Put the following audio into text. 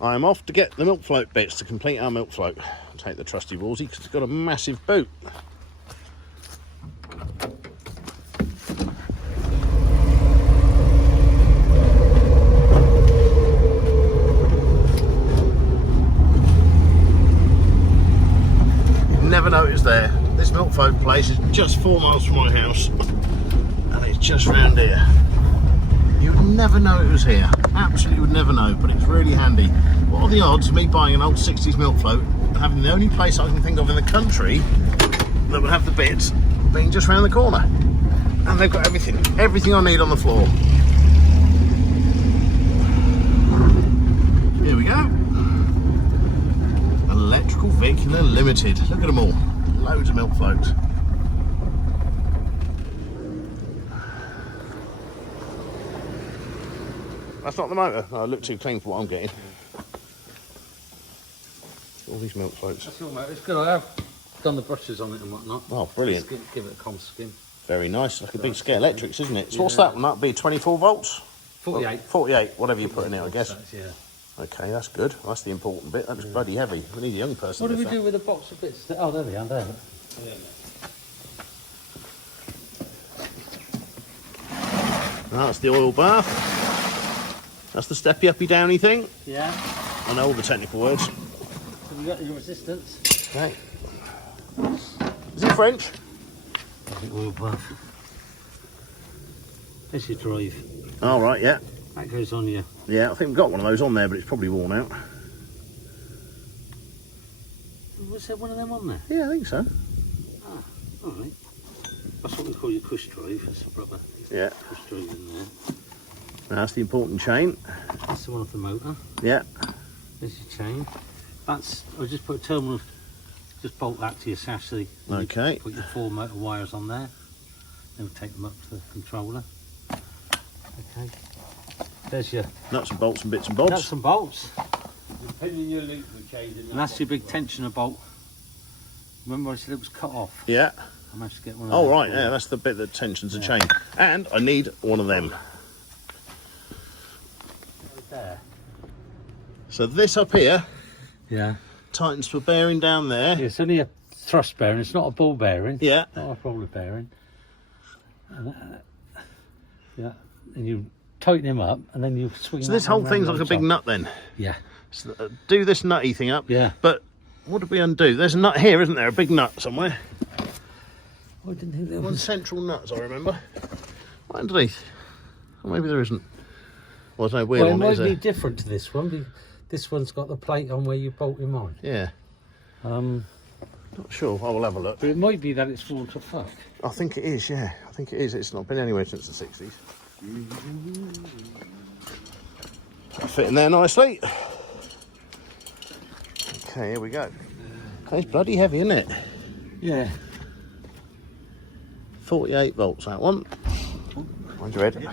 I'm off to get the Milkfloat bits to complete our Milkfloat. I'll take the trusty Wolsey because it's got a massive boot. Never know it was there. This Milkfloat place is just 4 miles from my house and it's just round here. You would never know it was here. Absolutely would never know, but it's really handy. What are the odds of me buying an old 60s Milkfloat and having the only place I can think of in the country that would have the bits being just round the corner? And they've got everything I need on the floor. Here we go. Electrical Vehicular Limited. Look at them all. Loads of Milkfloats. That's not the motor. No, I look too clean for what I'm getting. All these Milkfloats. That's all, mate. It's good. I have done the brushes on it and whatnot. Oh, brilliant. Just give it a cold skin. Very nice. Like a big scale electrics, isn't it? So what's that one? That'd be 24 volts? 48. 48, whatever you put in it, I guess. Yeah. Okay, that's good. That's the important bit. That looks bloody heavy. We need a young person. What do we do with the box of bits? Oh, there we are. There. That's the oil bath. That's the steppy uppy downy thing. Yeah. I know all the technical words. So we got your resistance. Okay. Is it French? The oil bath. There's your drive. Oh, right, yeah. That goes on your... Yeah, I think we've got one of those on there, but it's probably worn out. Was there one of them on there? Yeah, I think so. Ah, all right. That's what we call your push drive. That's a rubber Yeah. push drive in there. That's the important chain. That's the one off the motor. Yeah. There's your chain. That's... I'll just put a terminal... Just bolt that to your chassis. Okay. You put your 4 motor wires on there. Then we'll take them up to the controller. Okay. There's your Nuts and bolts and bits and bobs. nuts and bolts. Depending your loop we change it. And that's your big tensioner bolt. Remember I said it was cut off? Yeah. I managed to get one of Oh, them. right, yeah, that's the bit that tensions the chain. And I need one of them. Right there. So this up here Yeah. tightens for bearing down there. It's only a thrust bearing, it's not a ball bearing. Yeah. Not a roller bearing. And yeah. And you tighten him up and then you swing. So this that whole one thing's round like a on big top. nut then. Yeah. So, do this nutty thing up. Yeah. But what did we undo? There's a nut here, isn't there? A big nut somewhere. Oh, I didn't think there One was. central nut, as I remember. Right underneath. Or maybe there isn't. Well, there's no wheel Well, it on it, might is be there? different to this one. This one's got the plate on where you bolt him on. Yeah. Not sure. I will have a look. But it might be that it's fallen to fuck. I think it is, yeah. I think it is. It's not been anywhere since the 60s. Fit in there nicely. Okay, here we go. Okay, it's bloody heavy, isn't it? Yeah. 48 volts, that one. Mind your head.